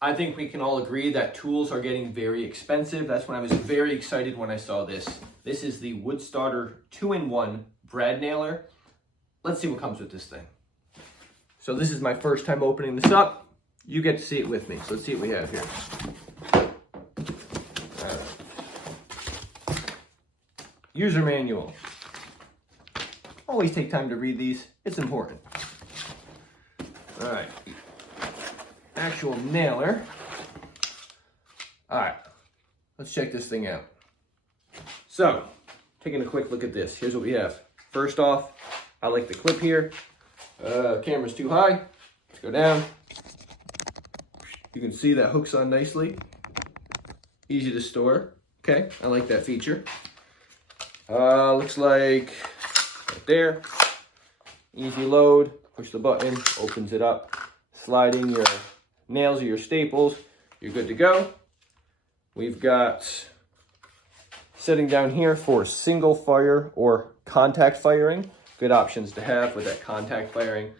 I think we can all agree that tools are getting very expensive. That's when I was very excited when I saw this. This is the Woodstarter 2-in-1 brad nailer. Let's see what comes with this thing. So this is my first time opening this up. You get to see it with me. So let's see what we have here. User manual. Always take time to read these. It's important. All right. Actual nailer. All right. Let's check this thing out. So, taking a quick look at this. Here's what we have. First off, I like the clip here. Camera's too high. Let's go down. You can see that hooks on nicely. Easy to store. Okay, I like that feature. Looks like right there. Easy load. Push the button, opens it up. Slide in your nails or your staples. You're good to go. We've got setting down here for single fire or contact firing. Good options to have with that contact firing.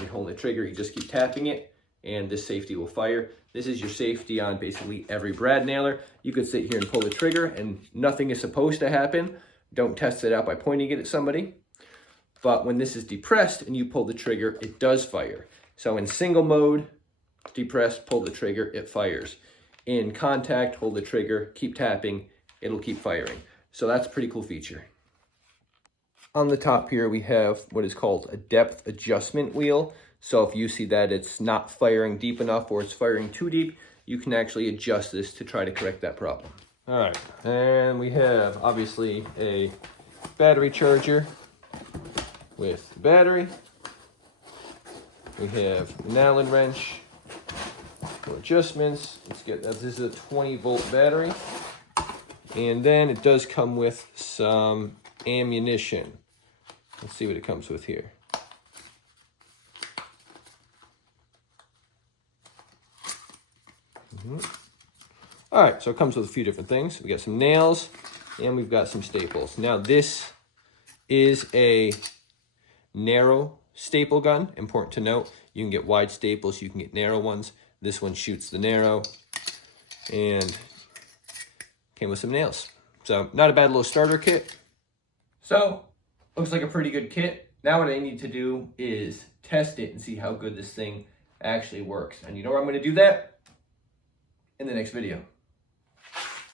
You hold the trigger, you just keep tapping it, and this safety will fire. This is your safety on basically every brad nailer. You could sit here and pull the trigger and nothing is supposed to happen. Don't test it out by pointing it at somebody. But when this is depressed and you pull the trigger, it does fire. So in single mode, depressed, pull the trigger, it fires. In contact, hold the trigger, keep tapping, it'll keep firing. So that's a pretty cool feature. On the top here, we have what is called a depth adjustment wheel. So if you see that it's not firing deep enough or it's firing too deep, you can actually adjust this to try to correct that problem. All right, and we have obviously a battery charger with the battery. We have the Allen wrench for adjustments. Let's get that. This is a 20-volt battery. And then it does come with some ammunition. Let's see what it comes with here. All right, so it comes with a few different things. We got some nails and we've got some staples. Now this is a narrow staple gun. Important to note, you can get wide staples, you can get narrow ones. This one shoots the narrow and came with some nails. So not a bad little starter kit. So looks like a pretty good kit. Now what I need to do is test it and see how good this thing actually works. And you know where I'm going to do that? In the next video.